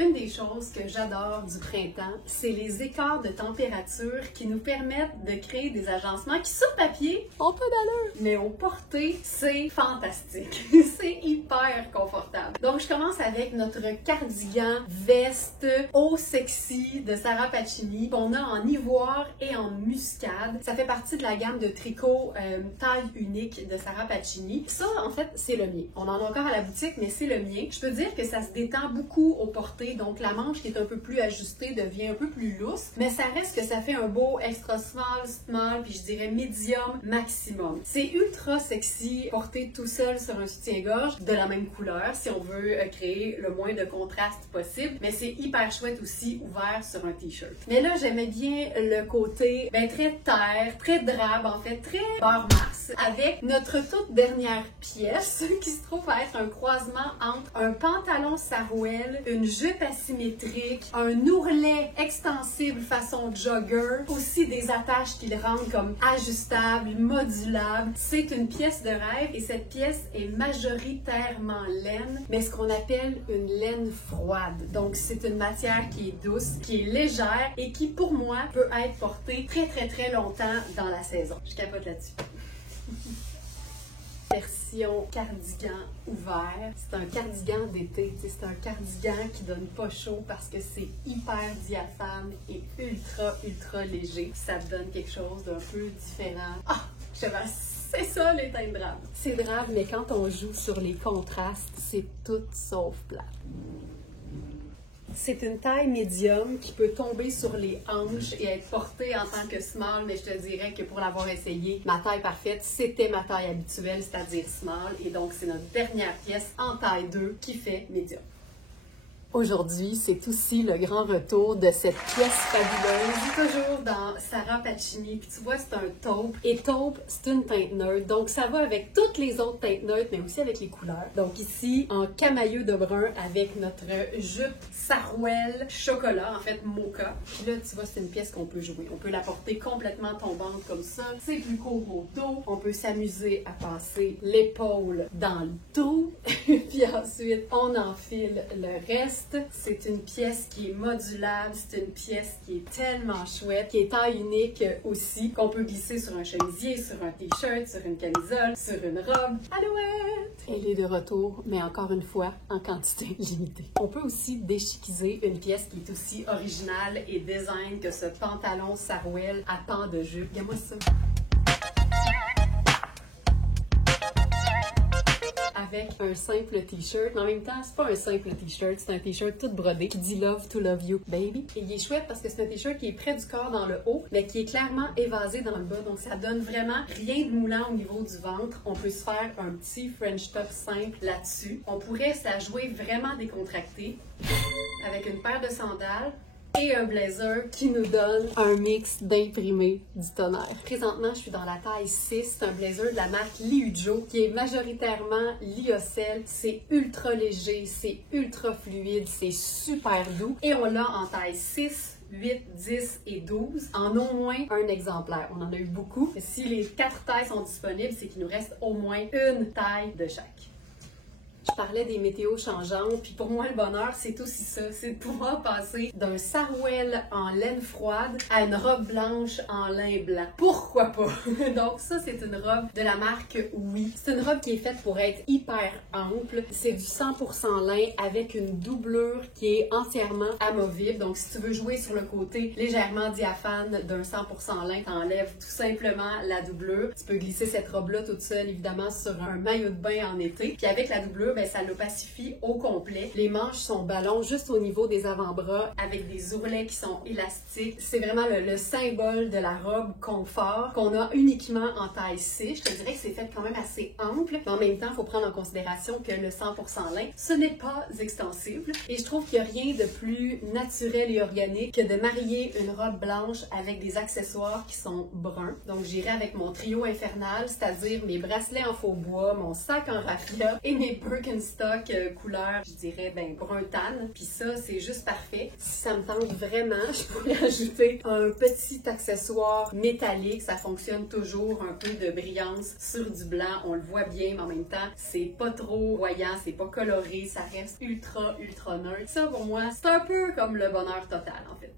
Une des choses que j'adore du printemps, c'est les écarts de température qui nous permettent de créer des agencements qui, sur papier, ont pas d'allure. Mais au porté, c'est fantastique. C'est hyper confortable. Donc, je commence avec notre cardigan veste haut sexy de Sarah Pacini qu'on a en ivoire et en muscade. Ça fait partie de la gamme de tricots taille unique de Sarah Pacini. Ça, en fait, c'est le mien. On en a encore à la boutique, mais c'est le mien. Je peux dire que ça se détend beaucoup au porté, donc la manche qui est un peu plus ajustée devient un peu plus lousse, mais ça reste que ça fait un beau extra small, puis je dirais medium maximum. C'est ultra sexy porté tout seul sur un soutien-gorge de la même couleur si on veut créer le moins de contraste possible, mais c'est hyper chouette aussi ouvert sur un t-shirt. Mais là, j'aimais bien le côté très terre, très drabe en fait, très beurre Mars, avec notre toute dernière pièce qui se trouve à être un croisement entre un pantalon sarouel, une jupe asymétrique, un ourlet extensible façon jogger, aussi des attaches qui le rendent comme ajustables, modulables. C'est une pièce de rêve et cette pièce est majoritairement laine, mais ce qu'on appelle une laine froide. Donc c'est une matière qui est douce, qui est légère et qui pour moi peut être portée très longtemps dans la saison. Je capote là-dessus. Version cardigan ouvert. C'est un cardigan d'été, c'est un cardigan qui donne pas chaud parce que c'est hyper diaphane et ultra léger. Ça te donne quelque chose d'un peu différent. Ah, je sais pas, c'est ça les teintes drabe. C'est drabe, mais quand on joue sur les contrastes, c'est tout sauf plat. C'est une taille médium qui peut tomber sur les hanches et être portée en tant que small, mais je te dirais que pour l'avoir essayé, ma taille parfaite, c'était ma taille habituelle, c'est-à-dire small, et donc c'est notre dernière pièce en taille 2 qui fait médium. Aujourd'hui, c'est aussi le grand retour de cette pièce fabuleuse, toujours dans Sarah Pacini. Puis tu vois, c'est un taupe. Et taupe, c'est une teinte neutre. Donc, ça va avec toutes les autres teintes neutres, mais aussi avec les couleurs. Donc ici, en camailleux de brun avec notre jupe sarouel chocolat, en fait mocha. Puis là, tu vois, c'est une pièce qu'on peut jouer. On peut la porter complètement tombante comme ça. C'est plus court au dos. On peut s'amuser à passer l'épaule dans le trou. Puis ensuite, on enfile le reste. C'est une pièce qui est modulable, c'est une pièce qui est tellement chouette, qui est taille unique aussi, qu'on peut glisser sur un chemisier, sur un t-shirt, sur une camisole, sur une robe. Alouette! Elle est de retour, mais encore une fois, en quantité limitée. On peut aussi déchiquiser une pièce qui est aussi originale et design que ce pantalon sarouel à pan de jupe. Regarde-moi ça! Avec un simple t-shirt. En même temps, c'est pas un simple t-shirt, c'est un t-shirt tout brodé qui dit Love to love you, baby. Et il est chouette parce que c'est un t-shirt qui est près du corps dans le haut, mais qui est clairement évasé dans le bas. Donc ça donne vraiment rien de moulant au niveau du ventre. On peut se faire un petit French top simple là-dessus. On pourrait se la jouer vraiment décontractée avec une paire de sandales et un blazer qui nous donne un mix d'imprimés du tonnerre. Présentement, je suis dans la taille 6. C'est un blazer de la marque Liujo qui est majoritairement lyocell. C'est ultra léger, c'est ultra fluide, c'est super doux. Et on l'a en taille 6, 8, 10 et 12 en au moins un exemplaire. On en a eu beaucoup. Si les 4 tailles sont disponibles, c'est qu'il nous reste au moins une taille de chaque. Je parlais des météos changeantes, puis pour moi, le bonheur, c'est aussi ça. C'est de pouvoir passer d'un sarouel en laine froide à une robe blanche en lin blanc. Pourquoi pas? Donc ça, c'est une robe de la marque Oui. C'est une robe qui est faite pour être hyper ample. C'est du 100% lin avec une doublure qui est entièrement amovible. Donc si tu veux jouer sur le côté légèrement diaphane d'un 100% lin, t'enlèves tout simplement la doublure. Tu peux glisser cette robe-là toute seule, évidemment, sur un maillot de bain en été. Puis avec la doublure, ça l'opacifie au complet. Les manches sont ballons juste au niveau des avant-bras avec des ourlets qui sont élastiques. C'est vraiment le symbole de la robe confort qu'on a uniquement en taille 6. Je te dirais que c'est fait quand même assez ample, mais en même temps, il faut prendre en considération que le 100% lin, ce n'est pas extensible. Et je trouve qu'il n'y a rien de plus naturel et organique que de marier une robe blanche avec des accessoires qui sont bruns. Donc j'irai avec mon trio infernal, c'est-à-dire mes bracelets en faux bois, mon sac en raffia et mes Birkenstock une stock couleur, je dirais, ben brun tan. Puis ça, c'est juste parfait. Si ça me tente vraiment, je pourrais ajouter un petit accessoire métallique. Ça fonctionne toujours, un peu de brillance sur du blanc. On le voit bien, mais en même temps, c'est pas trop voyant, c'est pas coloré, ça reste ultra neutre. Ça, pour moi, c'est un peu comme le bonheur total, en fait.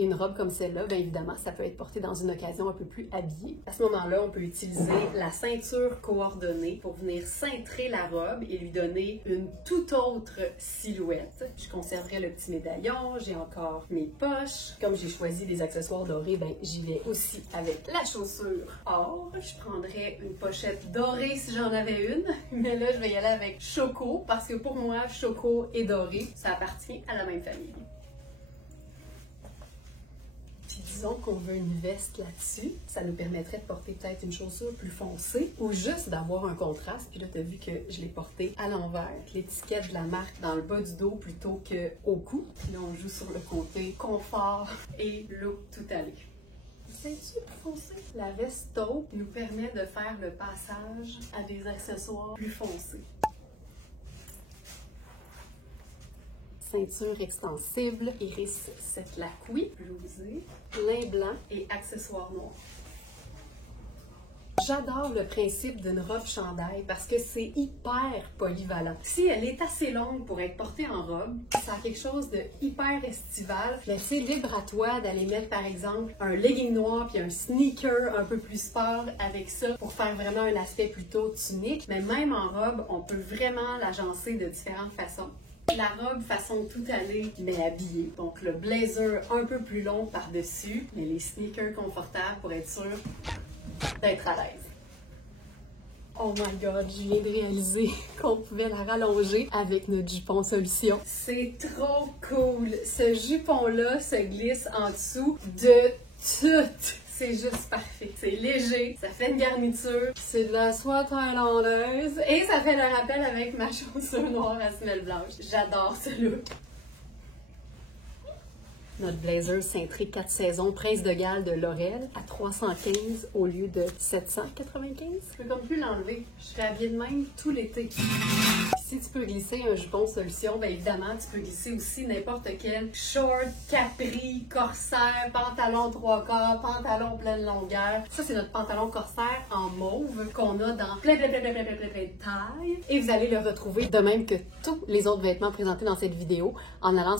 Et une robe comme celle-là, bien évidemment, ça peut être porté dans une occasion un peu plus habillée. À ce moment-là, on peut utiliser la ceinture coordonnée pour venir cintrer la robe et lui donner une toute autre silhouette. Je conserverai le petit médaillon, j'ai encore mes poches. Comme j'ai choisi des accessoires dorés, ben j'y vais aussi avec la chaussure or. Je prendrais une pochette dorée si j'en avais une, mais là, je vais y aller avec choco parce que pour moi, choco et doré, ça appartient à la même famille. Disons qu'on veut une veste là-dessus, ça nous permettrait de porter peut-être une chaussure plus foncée ou juste d'avoir un contraste. Puis là, tu as vu que je l'ai porté à l'envers, l'étiquette de la marque dans le bas du dos plutôt qu'au cou. Puis là, on joue sur le côté confort et look tout allé. C'est-tu plus foncé? La veste taupe nous permet de faire le passage à des accessoires plus foncés. Ceinture extensible, iris 7 lacouille, blousé, lin blanc et accessoires noirs. J'adore le principe d'une robe chandail parce que c'est hyper polyvalent. Si elle est assez longue pour être portée en robe, ça a quelque chose de hyper estival. Mais c'est libre à toi d'aller mettre par exemple un legging noir puis un sneaker un peu plus sport avec ça pour faire vraiment un aspect plutôt tunique. Mais même en robe, on peut vraiment l'agencer de différentes façons. La robe façon tout aller, mais habillée. Donc le blazer un peu plus long par-dessus, mais les sneakers confortables pour être sûr d'être à l'aise. Oh my god, je viens de réaliser qu'on pouvait la rallonger avec notre jupon solution. C'est trop cool! Ce jupon-là se glisse en dessous de tout! C'est juste parfait. C'est léger, ça fait une garniture, c'est de la soie thaïlandaise et ça fait le rappel avec ma chaussure noire à semelle blanche. J'adore ce look. Notre blazer cintré 4 saisons Prince de Galles de Laurel à 315 au lieu de 795. Je peux comme plus l'enlever. Je serai habillée de même tout l'été. Si tu peux glisser un jupon solution, bien évidemment, tu peux glisser aussi n'importe quel short, capri, corsaire, pantalon 3/4, pantalon pleine longueur. Ça, c'est notre pantalon corsaire en mauve qu'on a dans plein de tailles. Et vous allez le retrouver de même que tous les autres vêtements présentés dans cette vidéo en allant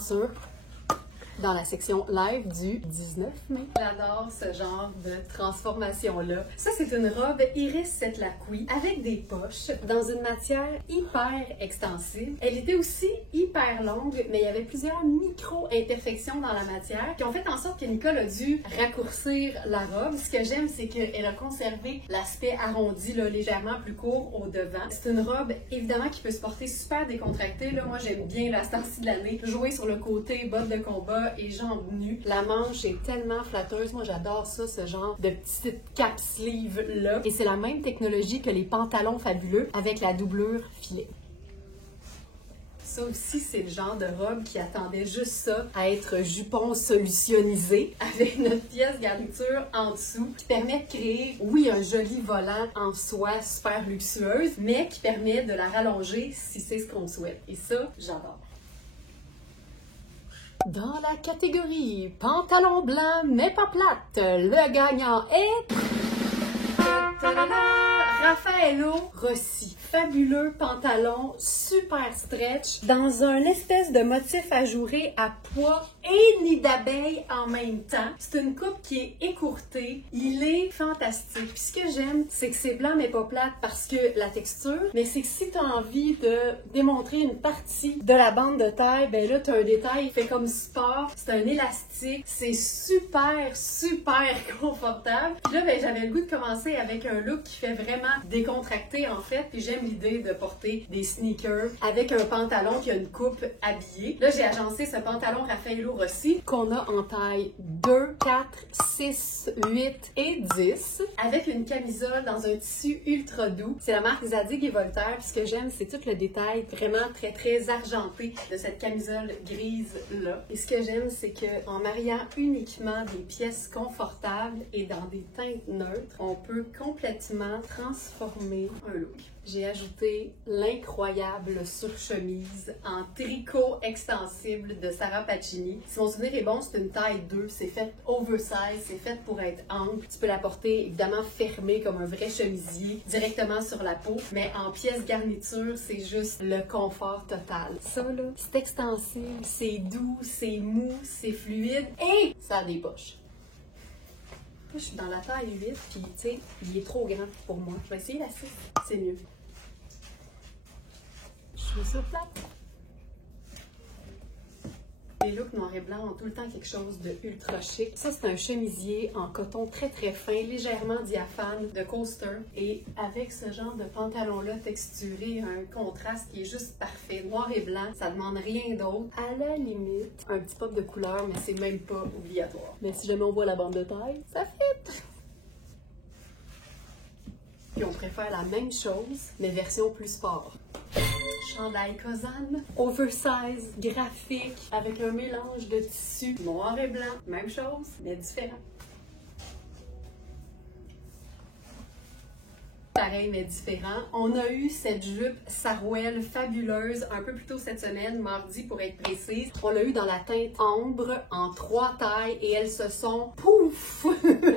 dans la section live du 19 mai. J'adore ce genre de transformation-là. Ça, c'est une robe iris 7 lacouille avec des poches dans une matière hyper extensive. Elle était aussi hyper longue, mais il y avait plusieurs micro-imperfections dans la matière qui ont fait en sorte que Nicole a dû raccourcir la robe. Ce que j'aime, c'est qu'elle a conservé l'aspect arrondi, là, légèrement plus court au devant. C'est une robe, évidemment, qui peut se porter super décontractée. Là, moi, j'aime bien la temps-ci de l'année jouer sur le côté bottes de combat et jambes nues. La manche est tellement flatteuse. Moi, j'adore ça, ce genre de petite cap sleeve là. Et c'est la même technologie que les pantalons fabuleux avec la doublure filet. Ça aussi, c'est le genre de robe qui attendait juste ça, à être jupon solutionnisé avec notre pièce garniture en dessous qui permet de créer, oui, un joli volant en soie super luxueuse, mais qui permet de la rallonger si c'est ce qu'on souhaite. Et ça, j'adore. Dans la catégorie pantalon blanc mais pas plate, le gagnant est Raffaello Rossi. Fabuleux pantalon super stretch dans un espèce de motif ajouré à pois et nid d'abeille en même temps. C'est une coupe qui est écourtée. Il est fantastique. Puis ce que j'aime, c'est que c'est blanc mais pas plate parce que la texture, mais c'est que si tu as envie de démontrer une partie de la bande de taille, ben là tu as un détail fait comme sport, c'est un élastique, c'est super confortable. Puis là ben j'avais le goût de commencer avec un look qui fait vraiment décontracté en fait, puis j'aime l'idée de porter des sneakers avec un pantalon qui a une coupe habillée. Là, j'ai agencé ce pantalon Raffaello Rossi qu'on a en taille 2, 4, 6, 8 et 10 avec une camisole dans un tissu ultra doux. C'est la marque Zadig et Voltaire. Puis ce que j'aime, c'est tout le détail vraiment très argenté de cette camisole grise-là. Et ce que j'aime, c'est qu'en mariant uniquement des pièces confortables et dans des teintes neutres, on peut complètement transformer un look. j'ai ajouté l'incroyable surchemise en tricot extensible de Sarah Pacini. Si mon souvenir est bon, c'est une taille 2, c'est fait oversize, c'est fait pour être ample. Tu peux la porter évidemment fermée comme un vrai chemisier, directement sur la peau, mais en pièce garniture, c'est juste le confort total. Ça là, c'est extensible, c'est doux, c'est mou, c'est fluide et ça a des poches. Je suis dans la taille 8, puis tu sais, il est trop grand pour moi. Je vais essayer la 6, c'est mieux. Je trouve ça plate. Les looks noir et blanc ont tout le temps quelque chose de ultra chic. Ça, c'est un chemisier en coton très très fin, légèrement diaphane de Coaster. Et avec ce genre de pantalon-là texturé, un contraste qui est juste parfait. Noir et blanc, ça demande rien d'autre. À la limite, un petit pop de couleur, mais c'est même pas obligatoire. Mais si jamais on voit la bande de taille, ça fit! Puis on préfère la même chose, mais version plus sport. Chandail Kozan, oversize, graphique, avec un mélange de tissus noir et blanc. Même chose, mais différent. Pareil mais différent. On a eu cette jupe Sarouel fabuleuse un peu plus tôt cette semaine, mardi pour être précise. On l'a eu dans la teinte ambre en 3 tailles et elles se sont pouf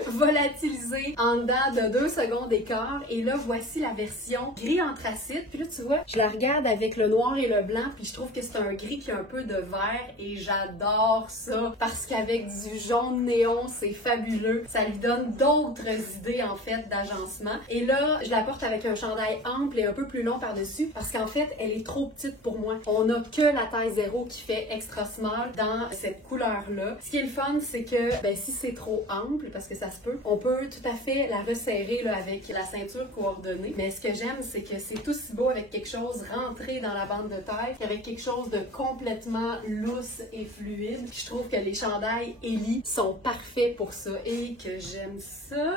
volatilisées en dedans de 2 secondes d'écart. Et là, voici la version gris anthracite. Puis là, tu vois, je la regarde avec le noir et le blanc puis je trouve que c'est un gris qui a un peu de vert et j'adore ça parce qu'avec du jaune néon, c'est fabuleux. Ça lui donne d'autres idées en fait d'agencement. Et là, je la porte avec un chandail ample et un peu plus long par-dessus parce qu'en fait, elle est trop petite pour moi. On n'a que la taille 0 qui fait extra small dans cette couleur-là. Ce qui est le fun, c'est que ben, si c'est trop ample, parce que ça se peut, on peut tout à fait la resserrer là, avec la ceinture coordonnée. Mais ce que j'aime, c'est que c'est aussi beau avec quelque chose rentré dans la bande de taille qu'avec quelque chose de complètement lousse et fluide. Je trouve que les chandails Ellie sont parfaits pour ça et que j'aime ça.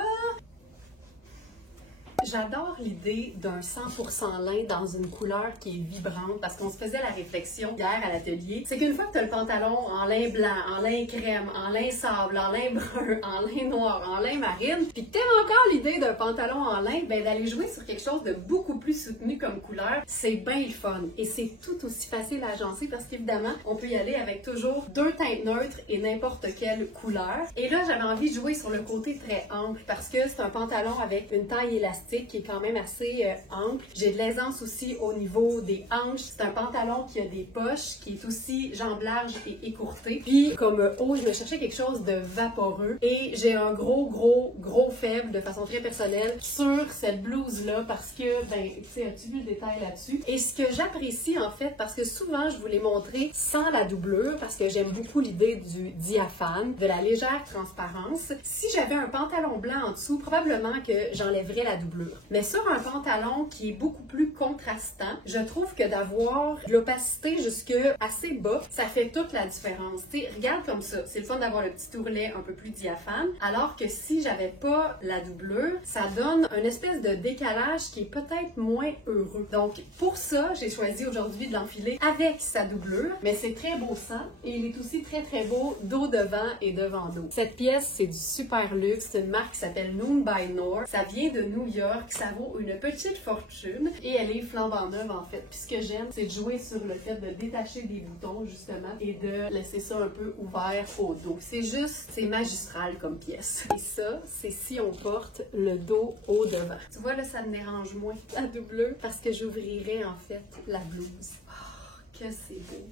J'adore l'idée d'un 100% lin dans une couleur qui est vibrante parce qu'on se faisait la réflexion hier à l'atelier. C'est qu'une fois que tu as le pantalon en lin blanc, en lin crème, en lin sable, en lin brun, en lin noir, en lin marine, puis que tu aimes encore l'idée d'un pantalon en lin, ben d'aller jouer sur quelque chose de beaucoup plus soutenu comme couleur, c'est bien le fun. Et c'est tout aussi facile à agencer parce qu'évidemment, on peut y aller avec toujours 2 teintes neutres et n'importe quelle couleur. Et là, j'avais envie de jouer sur le côté très ample parce que c'est un pantalon avec une taille élastique qui est quand même assez ample. J'ai de l'aisance aussi au niveau des hanches. C'est un pantalon qui a des poches, qui est aussi jambes larges et écourtées. Puis comme haut, je me cherchais quelque chose de vaporeux et j'ai un gros faible de façon très personnelle sur cette blouse-là parce que, ben, tu sais, as-tu vu le détail là-dessus? Et ce que j'apprécie en fait, parce que souvent je vous l'ai montré sans la doublure, parce que j'aime beaucoup l'idée du diaphane, de la légère transparence. Si j'avais un pantalon blanc en dessous, probablement que j'enlèverais la doublure. Mais sur un pantalon qui est beaucoup plus contrastant, je trouve que d'avoir de l'opacité jusque assez bas, ça fait toute la différence. T'sais, regarde comme ça, c'est le fun d'avoir le petit ourlet un peu plus diaphane, alors que si j'avais pas la doublure, ça donne une espèce de décalage qui est peut-être moins heureux. Donc pour ça, j'ai choisi aujourd'hui de l'enfiler avec sa doublure, mais c'est très beau sans et il est aussi très beau dos devant et devant dos. Cette pièce, c'est du super luxe, c'est une marque qui s'appelle Noon by North, ça vient de New York, ça vaut une petite fortune et elle est flambant neuve en fait. Puis ce que j'aime, c'est de jouer sur le fait de détacher des boutons justement et de laisser ça un peu ouvert au dos. C'est juste, c'est magistral comme pièce. Et ça, c'est si on porte le dos au devant. Tu vois là, ça me dérange moins la doublure parce que j'ouvrirai en fait la blouse. Oh, que c'est beau!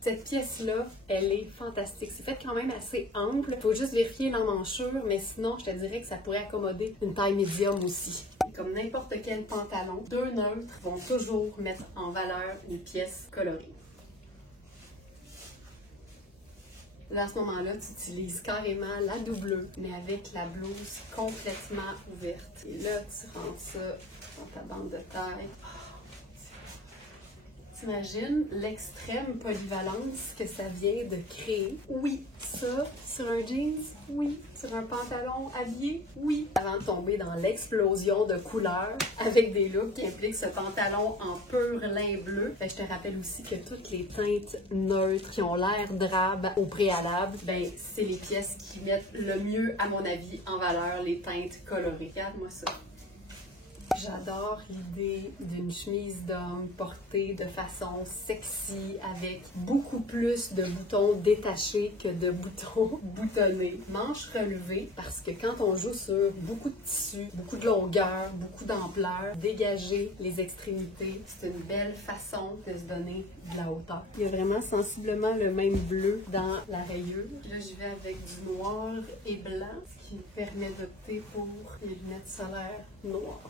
Cette pièce-là, elle est fantastique. C'est fait quand même assez ample. Il faut juste vérifier l'emmanchure, mais sinon, je te dirais que ça pourrait accommoder une taille médium aussi. Et comme n'importe quel pantalon, 2 neutres vont toujours mettre en valeur une pièce colorée. Là, à ce moment-là, tu utilises carrément la doublure, mais avec la blouse complètement ouverte. Et là, tu rentres ça dans ta bande de taille. T'imagines l'extrême polyvalence que ça vient de créer? Oui, ça, sur un jeans, oui. Sur un pantalon habillé, oui. Avant de tomber dans l'explosion de couleurs avec des looks qui impliquent ce pantalon en pur lin bleu, ben, je te rappelle aussi que toutes les teintes neutres qui ont l'air drab au préalable, ben, c'est les pièces qui mettent le mieux, à mon avis, en valeur les teintes colorées. Regarde-moi ça. J'adore l'idée d'une chemise d'homme portée de façon sexy avec beaucoup plus de boutons détachés que de boutons boutonnés. Manches relevées parce que quand on joue sur beaucoup de tissu, beaucoup de longueur, beaucoup d'ampleur, dégager les extrémités, c'est une belle façon de se donner de la hauteur. Il y a vraiment sensiblement le même bleu dans la rayure. Là, je vais avec du noir et blanc, ce qui me permet d'opter pour les lunettes solaires noires.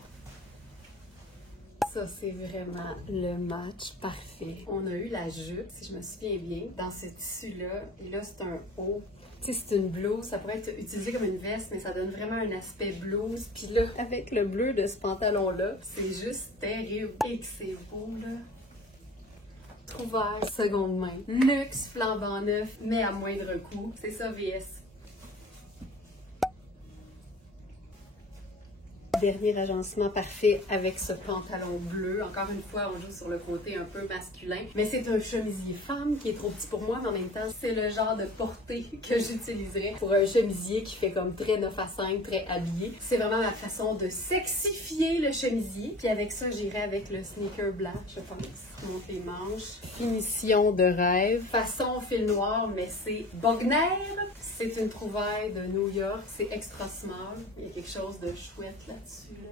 Ça, c'est vraiment le match parfait. On a eu la jupe, si je me souviens bien, dans ce tissu-là. Et là, c'est un haut. Tu sais, c'est une blouse. Ça pourrait être utilisé comme une veste, mais ça donne vraiment un aspect blouse. Puis là, avec le bleu de ce pantalon-là, c'est juste terrible. Et que c'est beau, là. Trouvaille seconde main. Luxe flambant neuf, mais à moindre coût. C'est ça, VS. Dernier agencement parfait avec ce pantalon bleu. Encore une fois, on joue sur le côté un peu masculin. Mais c'est un chemisier femme qui est trop petit pour moi, mais en même temps, c'est le genre de portée que j'utiliserais pour un chemisier qui fait comme très 9 à 5, très habillé. C'est vraiment ma façon de sexifier le chemisier. Puis avec ça, j'irai avec le sneaker blanc, je pense. Monte les manches. Finition de rêve. Façon fil noir, mais c'est Bogner. C'est une trouvaille de New York. C'est extra small. Il y a quelque chose de chouette là-dessus, là.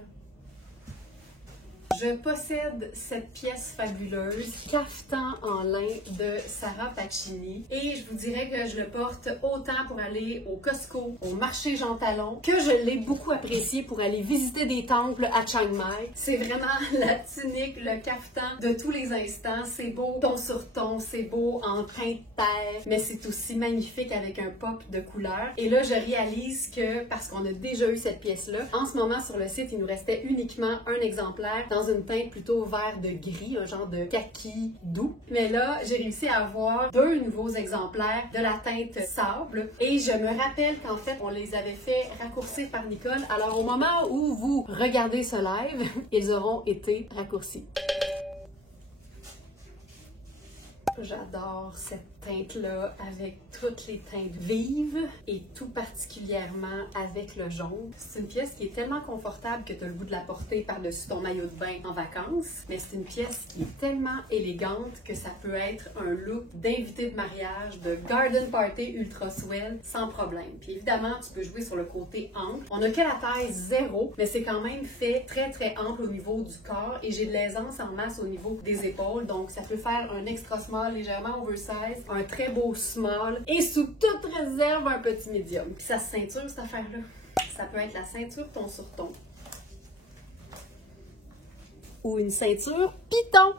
Je possède cette pièce fabuleuse, caftan en lin de Sarah Pacini, et je vous dirais que je le porte autant pour aller au Costco, au marché Jean Talon, que je l'ai beaucoup apprécié pour aller visiter des temples à Chiang Mai. C'est vraiment la tunique, le caftan de tous les instants. C'est beau ton sur ton, c'est beau en teint de terre, mais c'est aussi magnifique avec un pop de couleur. Et là, je réalise que, parce qu'on a déjà eu cette pièce-là, en ce moment sur le site, il nous restait uniquement un exemplaire dans une teinte plutôt vert de gris, un genre de kaki doux. Mais là, j'ai réussi à avoir 2 nouveaux exemplaires de la teinte sable. Et je me rappelle qu'en fait, on les avait fait raccourcir par Nicole. Alors, au moment où vous regardez ce live, ils auront été raccourcis. J'adore cette teinte-là avec toutes les teintes vives et tout particulièrement avec le jaune. C'est une pièce qui est tellement confortable que tu as le goût de la porter par-dessus ton maillot de bain en vacances, mais c'est une pièce qui est tellement élégante que ça peut être un look d'invité de mariage, de garden party ultra swell sans problème. Puis évidemment, tu peux jouer sur le côté ample. On n'a que la taille 0, mais c'est quand même fait très très ample au niveau du corps et j'ai de l'aisance en masse au niveau des épaules, donc ça peut faire un extra small légèrement oversize, un très beau small et sous toute réserve un petit medium. Puis ça se ceinture cette affaire-là. Ça peut être la ceinture ton sur ton. Ou une ceinture piton.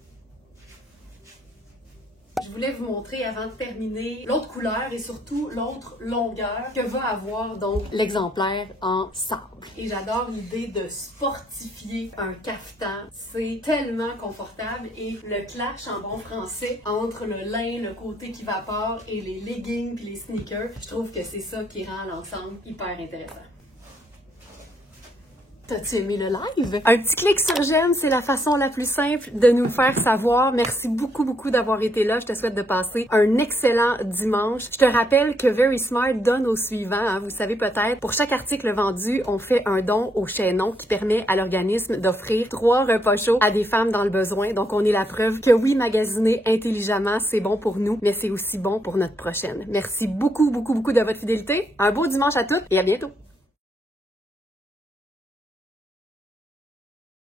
Je voulais vous montrer avant de terminer l'autre couleur et surtout l'autre longueur que va avoir donc l'exemplaire en sable. Et j'adore l'idée de sportifier un caftan. C'est tellement confortable et le clash en bon français entre le lin, le côté qui vapore et les leggings puis les sneakers, je trouve que c'est ça qui rend l'ensemble hyper intéressant. T'as-tu aimé le live? Un petit clic sur j'aime, c'est la façon la plus simple de nous faire savoir. Merci beaucoup d'avoir été là. Je te souhaite de passer un excellent dimanche. Je te rappelle que Very Smart donne au suivant. Hein. Vous savez peut-être, pour chaque article vendu, on fait un don au chaînon qui permet à l'organisme d'offrir 3 repas chauds à des femmes dans le besoin. Donc, on est la preuve que oui, magasiner intelligemment, c'est bon pour nous, mais c'est aussi bon pour notre prochaine. Merci beaucoup de votre fidélité. Un beau dimanche à toutes et à bientôt!